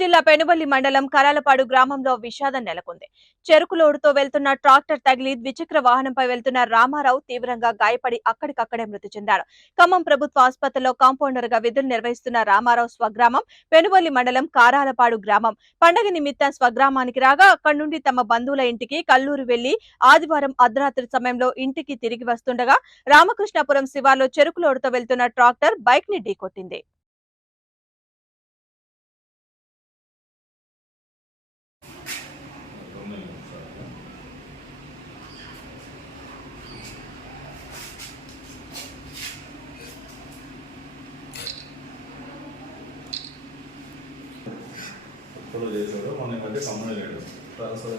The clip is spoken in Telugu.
జిల్లా పెనుబల్లి మండలం కరాలపాడు గ్రామంలో విషాదం నెలకొంది. చెరుకు లోడుతో వెళ్తున్న ట్రాక్టర్ తగిలి ద్విచక్ర వాహనంపై వెళ్తున్న రామారావు తీవ్రంగా గాయపడి అక్కడికక్కడే మృతి చెందాడు. ఖమ్మం ప్రభుత్వ ఆసుపత్రిలో కాంపౌండర్గా విధులు నిర్వహిస్తున్న రామారావు స్వగ్రామం పెనుబల్లి మండలం కారాలపాడు గ్రామం. పండగ నిమిత్తం స్వగ్రామానికి రాగా అక్కడి నుండి తమ బంధువుల ఇంటికి కల్లూరు వెళ్ళి ఆదివారం అర్ధరాత్రి సమయంలో ఇంటికి తిరిగి వస్తుండగా రామకృష్ణాపురం శివార్లో చెరుకు లోడుతో వెళ్తున్న ట్రాక్టర్ బైక్ని ఢీకొట్టింది. ఫోటో చేశాడు. మొన్న మధ్య కమ్మని లేడు ట్రాన్స్ఫర్